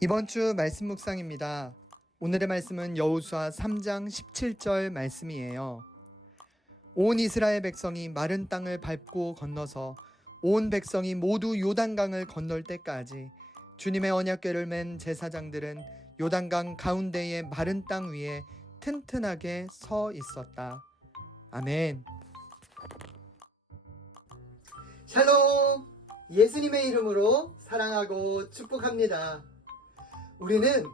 이번 주 말씀 묵상입니다. 오늘의 말씀은 여호수아 3장 17절 말씀이에요. 온 이스라엘 백성이 마른 땅을 밟고 건너서 온 백성이 모두 요단강을 건널 때까지 주님의 언약궤를 맨 제사장들은 요단강 가운데의 마른 땅 위에 튼튼하게 서 있었다. 아멘. 샬롬! 예수님의 이름으로 사랑하고 축복합니다. 우리는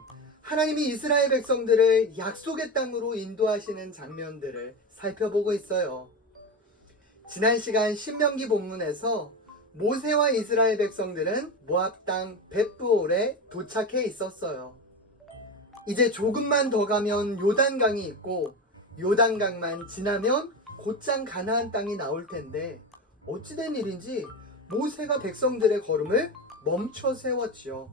하나님이 이스라엘 백성들을 약속의 땅으로 인도하시는 장면들을 살펴보고 있어요. 지난 시간 신명기 본문에서 모세와 이스라엘 백성들은 모압 땅 벳부올에 도착해 있었어요. 이제 조금만 더 가면 요단강이 있고 요단강만 지나면 곧장 가나안 땅이 나올 텐데 어찌된 일인지 모세가 백성들의 걸음을 멈춰 세웠지요.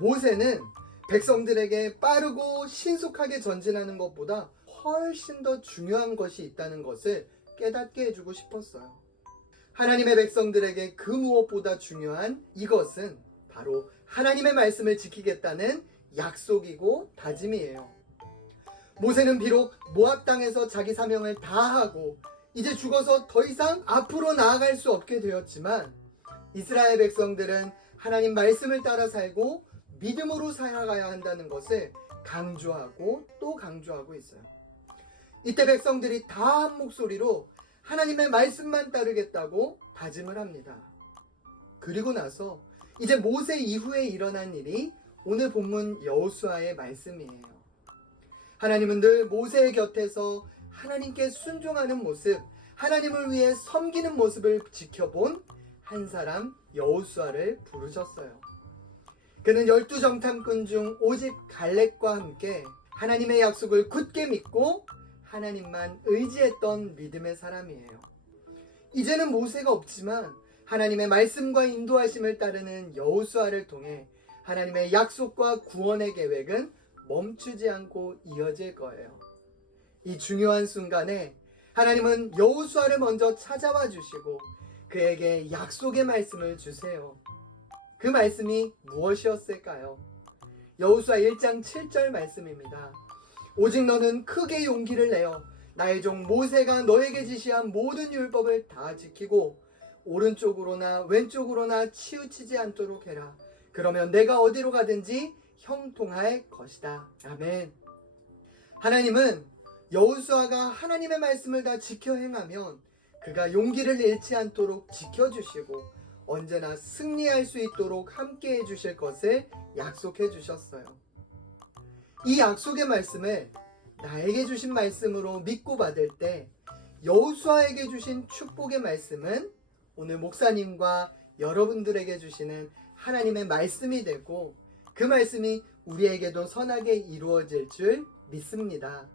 모세는 백성들에게 빠르고 신속하게 전진하는 것보다 훨씬 더 중요한 것이 있다는 것을 깨닫게 해주고 싶었어요. 하나님의 백성들에게 그 무엇보다 중요한 이것은 바로 하나님의 말씀을 지키겠다는 약속이고 다짐이에요. 모세는 비록 모압 땅에서 자기 사명을 다하고 이제 죽어서 더 이상 앞으로 나아갈 수 없게 되었지만 이스라엘 백성들은 하나님 말씀을 따라 살고 믿음으로 살아가야 한다는 것을 강조하고 또 강조하고 있어요. 이때 백성들이 다 한 목소리로 하나님의 말씀만 따르겠다고 다짐을 합니다. 그리고 나서 이제 모세 이후에 일어난 일이 오늘 본문 여호수아의 말씀이에요. 하나님은 늘 모세의 곁에서 하나님께 순종하는 모습, 하나님을 위해 섬기는 모습을 지켜본 한 사람 여호수아를 부르셨어요. 그는 12정탐꾼 중 오직 갈렙과 함께 하나님의 약속을 굳게 믿고 하나님만 의지했던 믿음의 사람이에요. 이제는 모세가 없지만 하나님의 말씀과 인도하심을 따르는 여호수아를 통해 하나님의 약속과 구원의 계획은 멈추지 않고 이어질 거예요. 이 중요한 순간에 하나님은 여호수아를 먼저 찾아와 주시고 그에게 약속의 말씀을 주세요. 그 말씀이 무엇이었을까요? 여호수아 1장 7절 말씀입니다. 오직 너는 크게 용기를 내어 나의 종 모세가 너에게 지시한 모든 율법을 다 지키고 오른쪽으로나 왼쪽으로나 치우치지 않도록 해라. 그러면 내가 어디로 가든지 형통할 것이다. 아멘. 하나님은 여호수아가 하나님의 말씀을 다 지켜 행하면 그가 용기를 잃지 않도록 지켜주시고 언제나 승리할 수 있도록 함께 해주실 것을 약속해 주셨어요. 이 약속의 말씀을 나에게 주신 말씀으로 믿고 받을 때 여호수아에게 주신 축복의 말씀은 오늘 목사님과 여러분들에게 주시는 하나님의 말씀이 되고 그 말씀이 우리에게도 선하게 이루어질 줄 믿습니다.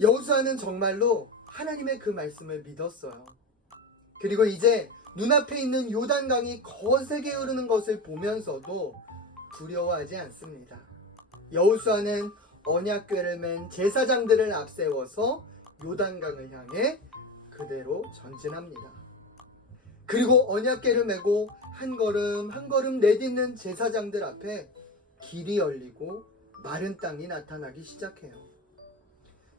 여호수아는 정말로 하나님의 그 말씀을 믿었어요. 그리고 이제 눈앞에 있는 요단강이 거세게 흐르는 것을 보면서도 두려워하지 않습니다. 여호수아는 언약궤를 맨 제사장들을 앞세워서 요단강을 향해 그대로 전진합니다. 그리고 언약궤를 메고 한 걸음 한 걸음 내딛는 제사장들 앞에 길이 열리고 마른 땅이 나타나기 시작해요.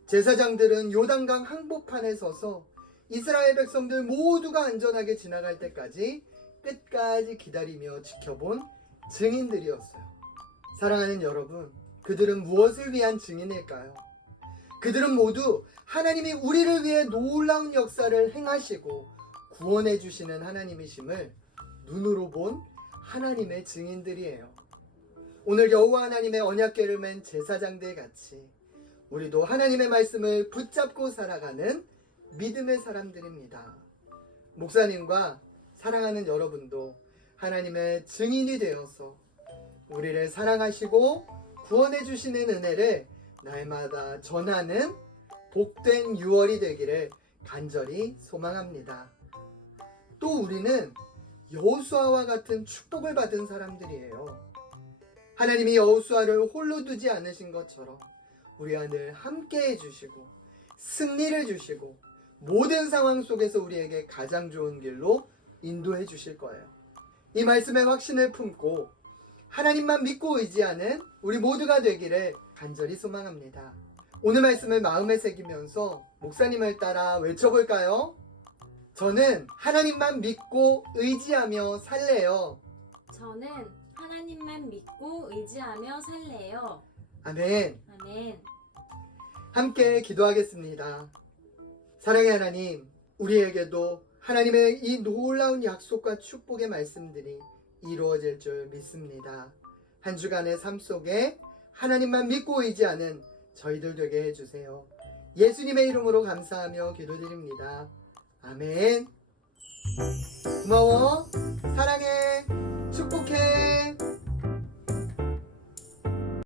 제사장들은 요단강 항복판에 서서 이스라엘 백성들 모두가 안전하게 지나갈 때까지 끝까지 기다리며 지켜본 증인들이었어요. 사랑하는 여러분, 그들은 무엇을 위한 증인일까요? 그들은 모두 하나님이 우리를 위해 놀라운 역사를 행하시고 구원해 주시는 하나님이심을 눈으로 본 하나님의 증인들이에요. 오늘 여호와 하나님의 언약궤를 맨 제사장들 같이 우리도 하나님의 말씀을 붙잡고 살아가는 믿음의 사람들입니다. 목사님과 사랑하는 여러분도 하나님의 증인이 되어서 우리를 사랑하시고 구원해 주시는 은혜를 날마다 전하는 복된 6월이 되기를 간절히 소망합니다. 또 우리는 여호수아와 같은 축복을 받은 사람들이에요. 하나님이 여호수아를 홀로 두지 않으신 것처럼 우리와 늘 함께 해주시고 승리를 주시고 모든 상황 속에서 우리에게 가장 좋은 길로 인도해 주실 거예요. 이 말씀의 확신을 품고 하나님만 믿고 의지하는 우리 모두가 되기를 간절히 소망합니다. 오늘 말씀을 마음에 새기면서 목사님을 따라 외쳐볼까요? 저는 하나님만 믿고 의지하며 살래요. 저는 하나님만 믿고 의지하며 살래요. 아멘. 아멘. 함께 기도하겠습니다. 사랑의 하나님, 우리에게도 하나님의 이 놀라운 약속과 축복의 말씀들이 이루어질 줄 믿습니다. 한 주간의 삶 속에 하나님만 믿고 의지하는 저희들 되게 해주세요. 예수님의 이름으로 감사하며 기도드립니다. 아멘. 고마워. 사랑해. 축복해.